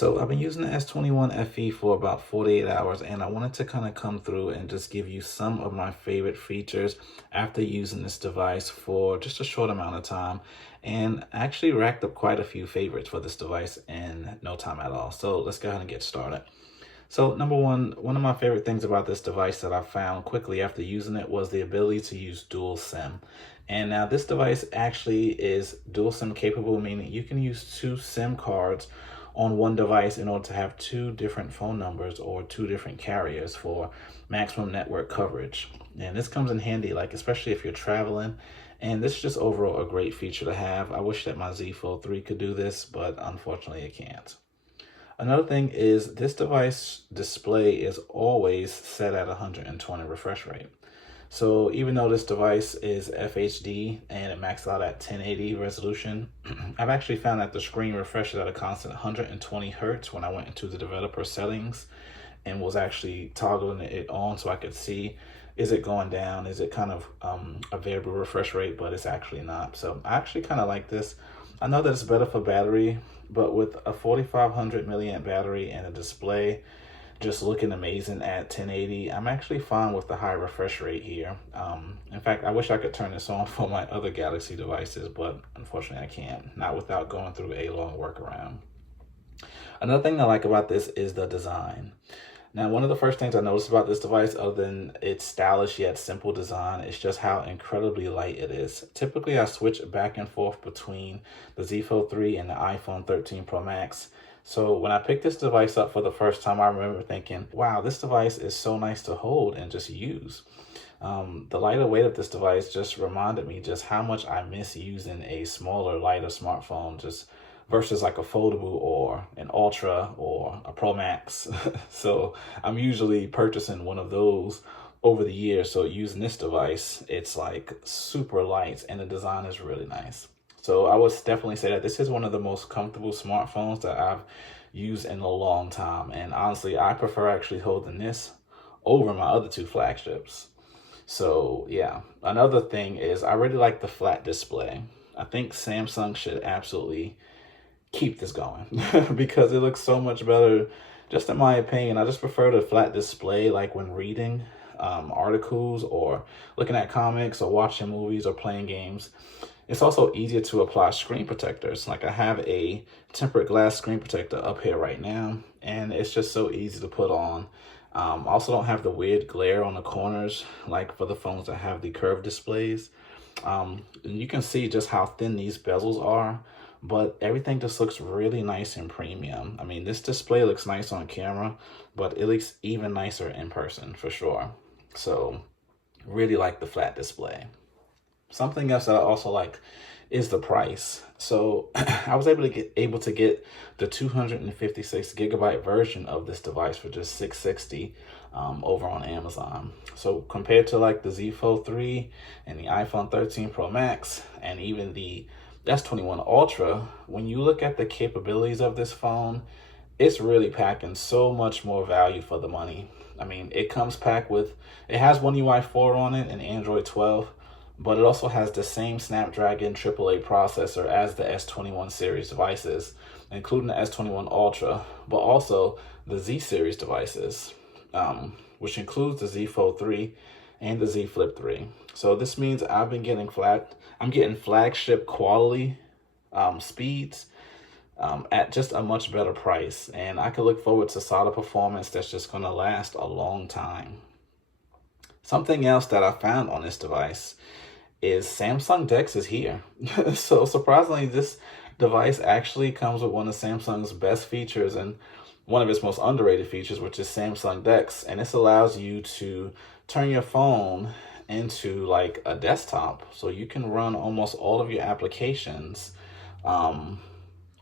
So I've been using the S21 FE for about 48 hours, and I wanted to kind of come through and just give you some of my favorite features after using this device for just a short amount of time, and I actually racked up quite a few favorites for this device in no time at all. So let's go ahead and get started. So number one of my favorite things about this device that I found quickly after using it was the ability to use dual SIM. And now this device actually is dual SIM capable, meaning you can use two SIM cards on one device in order to have two different phone numbers or two different carriers for maximum network coverage. And this comes in handy, like especially if you're traveling. And this is just overall a great feature to have. I wish that my Z Fold 3 could do this, but unfortunately it can't. Another thing is this device display is always set at 120 refresh rate. So even though this device is FHD and it maxed out at 1080 resolution, I've actually found that the screen refreshes at a constant 120 hertz when I went into the developer settings and was actually toggling it on so I could see, is it going down? Is it kind of a variable refresh rate, but it's actually not. So I actually kind of like this. I know that it's better for battery, but with a 4500 milliamp battery and a display just looking amazing at 1080, I'm actually fine with the high refresh rate here. In fact, I wish I could turn this on for my other Galaxy devices, but unfortunately I can't, not without going through a long workaround. Another thing I like about this is the design. Now, one of the first things I noticed about this device, other than its stylish yet simple design, is just how incredibly light it is. Typically, I switch back and forth between the Z Fold 3 and the iPhone 13 Pro Max. So when I picked this device up for the first time, I remember thinking, wow, this device is so nice to hold and just use. The lighter weight of this device just reminded me just how much I miss using a smaller, lighter smartphone just versus like a foldable or an Ultra or a Pro Max. So I'm usually purchasing one of those over the years. So using this device, it's like super light and the design is really nice. So I would definitely say that this is one of the most comfortable smartphones that I've used in a long time. And honestly, I prefer actually holding this over my other two flagships. So yeah, another thing is I really like the flat display. I think Samsung should absolutely keep this going because it looks so much better, just in my opinion. I just prefer the flat display, like when reading articles or looking at comics or watching movies or playing games. It's also easier to apply screen protectors. Like I have a tempered glass screen protector up here right now, and it's just so easy to put on. I also don't have the weird glare on the corners like for the phones that have the curved displays. And you can see just how thin these bezels are, but everything just looks really nice and premium. I mean, this display looks nice on camera, but it looks even nicer in person for sure. So really like the flat display. Something else that I also like is the price. So I was able to get the 256 gigabyte version of this device for just $660 over on Amazon. So compared to like the Z Fold 3 and the iPhone 13 Pro Max and even the S21 Ultra, when you look at the capabilities of this phone, it's really packing so much more value for the money. I mean, it comes packed with, it has One UI 4 on it and Android 12, but it also has the same Snapdragon AAA processor as the S21 series devices, including the S21 Ultra, but also the Z series devices, which includes the Z Fold 3 and the Z Flip 3. So this means I'm getting flagship quality speeds at just a much better price, and I can look forward to solid performance that's just going to last a long time. Something else that I found on this device is Samsung DeX is here. So surprisingly, this device actually comes with one of Samsung's best features and one of its most underrated features, which is Samsung DeX. And this allows you to turn your phone into like a desktop. So you can run almost all of your applications on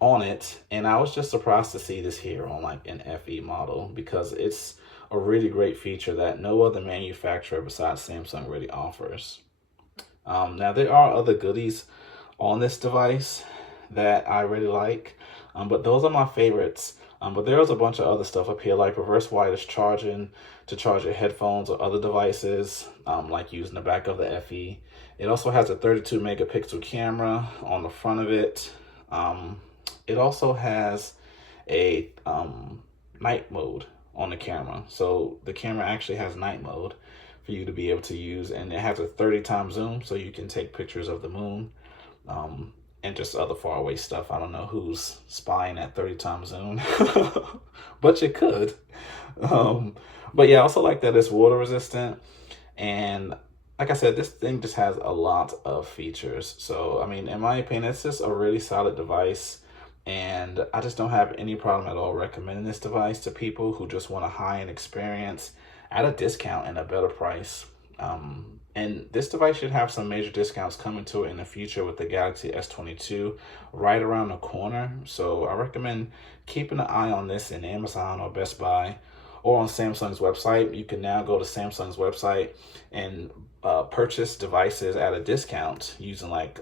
it. And I was just surprised to see this here on like an FE model because it's a really great feature that no other manufacturer besides Samsung really offers. Now there are other goodies on this device that I really like, but those are my favorites. But there's a bunch of other stuff up here, like reverse wireless charging to charge your headphones or other devices, like using the back of the FE. It also has a 32 megapixel camera on the front of it. It also has a night mode on the camera. So the camera actually has night mode for you to be able to use, and it has a 30 times zoom, so you can take pictures of the moon and just other far away stuff. I don't know who's spying at 30 times zoom, but you could. But yeah, I also like that it's water resistant, and like I said, this thing just has a lot of features. So, I mean, in my opinion, it's just a really solid device. And I just don't have any problem at all recommending this device to people who just want a high-end experience at a discount and a better price. And this device should have some major discounts coming to it in the future with the Galaxy S22 right around the corner. So I recommend keeping an eye on this in Amazon or Best Buy or on Samsung's website. You can now go to Samsung's website and purchase devices at a discount using like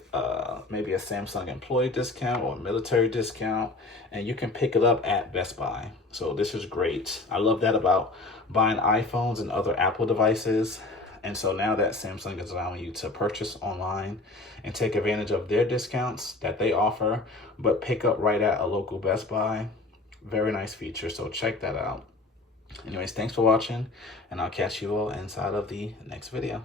maybe a Samsung employee discount or a military discount, and you can pick it up at Best Buy. So this is great. I love that about buying iPhones and other Apple devices. And so now that Samsung is allowing you to purchase online and take advantage of their discounts that they offer, but pick up right at a local Best Buy, very nice feature. So check that out. Anyways, thanks for watching, and I'll catch you all inside of the next video.